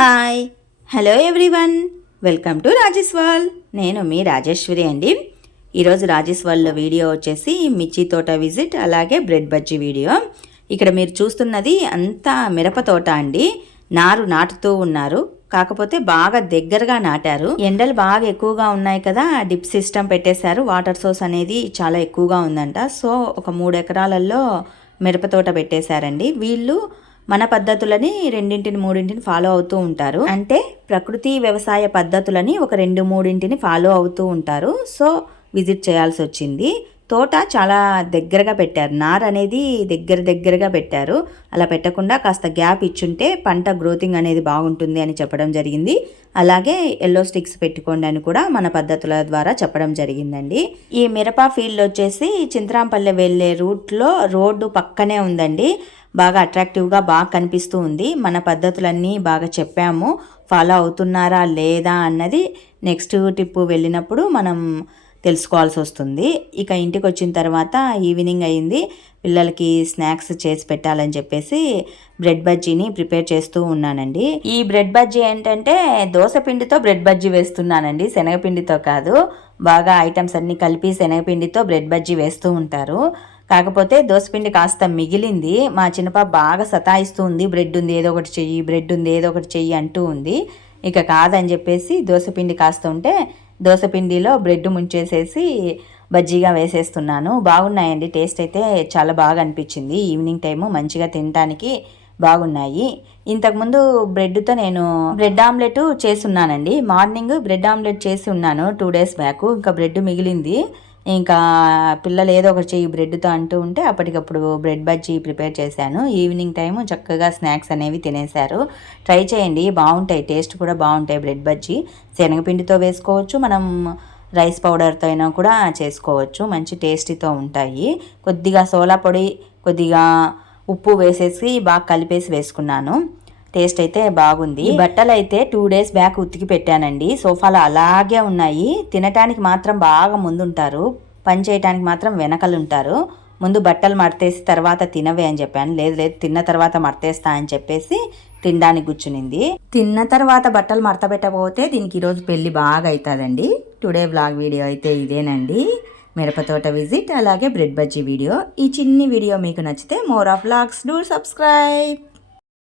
Hi hello everyone, welcome to Rajesh world. నేను మీ రాజేశ్వరి అండి. ఈరోజు రాజేష్ వరల్డ్లో వీడియో వచ్చేసి మిర్చి తోట విజిట్, అలాగే బ్రెడ్ బజ్జీ వీడియో. ఇక్కడ మీరు చూస్తున్నది అంతా మిరప తోట అండి. నాటుతూ ఉన్నారు, కాకపోతే బాగా దగ్గరగా నాటారు. ఎండలు బాగా ఎక్కువగా ఉన్నాయి కదా, డిప్ సిస్టమ్ పెట్టేశారు. వాటర్ సోర్స్ అనేది చాలా ఎక్కువగా ఉందంట. సో ఒక 3 ఎకరాలలో మిరప తోట పెట్టేశారండి. వీళ్ళు మన పద్ధతులని 2-3 ఫాలో అవుతూ ఉంటారు. అంటే ప్రకృతి వ్యవసాయ పద్ధతులని ఒక 2-3 ఫాలో అవుతూ ఉంటారు. సో విజిట్ చేయాల్సి వచ్చింది. తోట చాలా దగ్గరగా పెట్టారు. నార్ అనేది దగ్గరగా పెట్టారు. అలా పెట్టకుండా కాస్త గ్యాప్ ఇచ్చుంటే పంట గ్రోతింగ్ అనేది బాగుంటుంది అని చెప్పడం జరిగింది. అలాగే ఎల్లో స్టిక్స్ పెట్టుకోండి అని కూడా మన పద్ధతుల ద్వారా చెప్పడం జరిగిందండి. ఈ మిరప ఫీల్డ్ వచ్చేసి చింతరాంపల్లె వెళ్ళే రూట్లో రోడ్డు పక్కనే ఉందండి. బాగా అట్రాక్టివ్గా బాగా కనిపిస్తూ ఉంది. మన పద్ధతులన్నీ బాగా చెప్పాము, ఫాలో అవుతున్నారా లేదా అన్నది నెక్స్ట్ ట్రిప్ వెళ్ళినప్పుడు మనం తెలుసుకోవాల్సి వస్తుంది. ఇక ఇంటికి వచ్చిన తర్వాత ఈవినింగ్ అయింది. పిల్లలకి స్నాక్స్ చేసి పెట్టాలని చెప్పేసి బ్రెడ్ బజ్జీని ప్రిపేర్ చేస్తూ ఉన్నానండి. ఈ బ్రెడ్ బజ్జీ ఏంటంటే దోశ పిండితో బ్రెడ్ బజ్జీ వేస్తున్నానండి, శనగపిండితో కాదు. బాగా ఐటమ్స్ అన్నీ కలిపి శనగపిండితో బ్రెడ్ బజ్జీ వేస్తూ ఉంటారు. కాకపోతే దోసపిండి కాస్త మిగిలింది. మా చిన్నపాప బాగా సతాయిస్తూ ఉంది, బ్రెడ్ ఉంది ఏదో ఒకటి చెయ్యి, బ్రెడ్ ఉంది ఏదో ఒకటి చెయ్యి అంటూ ఉంది. ఇక కాదని చెప్పేసి దోసపిండి కాస్త ఉంటే దోసపిండిలో బ్రెడ్ ముంచేసేసి బజ్జీగా వేసేస్తున్నాను. బాగున్నాయండి, టేస్ట్ అయితే చాలా బాగా అనిపించింది. ఈవినింగ్ టైము మంచిగా తినడానికి బాగున్నాయి. ఇంతకుముందు బ్రెడ్తో నేను బ్రెడ్ ఆమ్లెట్ చేస్తున్నానండి. మార్నింగ్ బ్రెడ్ ఆమ్లెట్ చేసి ఉన్నాను 2 days బ్యాక్. ఇంకా బ్రెడ్ మిగిలింది. ఇంకా పిల్లలు ఏదో ఒకటి చెయ్యి బ్రెడ్తో అంటూ ఉంటే అప్పటికప్పుడు బ్రెడ్ బజ్జీ ప్రిపేర్ చేశాను. ఈవినింగ్ టైము చక్కగా స్నాక్స్ అనేవి తినేశారు. ట్రై చేయండి, బాగుంటాయి, టేస్ట్ కూడా బాగుంటాయి. బ్రెడ్ బజ్జీ శనగపిండితో వేసుకోవచ్చు, మనం రైస్ పౌడర్తో అయినా కూడా చేసుకోవచ్చు. మంచి టేస్టీతో ఉంటాయి. కొద్దిగా సోలా పొడి, కొద్దిగా ఉప్పు వేసేసి బాగా కలిపేసి వేసుకున్నాను. టేస్ట్ అయితే బాగుంది. ఈ బట్టలు అయితే 2 days బ్యాక్ ఉతికి పెట్టానండి. సోఫాలో అలాగే ఉన్నాయి. తినటానికి మాత్రం బాగా ముందుంటారు, పని చేయటానికి మాత్రం వెనకలుంటారు. ముందు బట్టలు మడతేసి తర్వాత తినవే అని చెప్పాను. లేదు తిన్న తర్వాత మడతేస్తా అని చెప్పేసి తినడానికి కూర్చునింది. తిన్న తర్వాత బట్టలు మడత పెట్టకపోతే దీనికి ఈరోజు పెళ్లి బాగా అవుతుందండి. టుడే వ్లాగ్ వీడియో అయితే ఇదేనండి, మిరపతోట విజిట్ అలాగే బ్రెడ్ బజ్జీ వీడియో. ఈ చిన్ని వీడియో మీకు నచ్చితే more of vlogs do subscribe.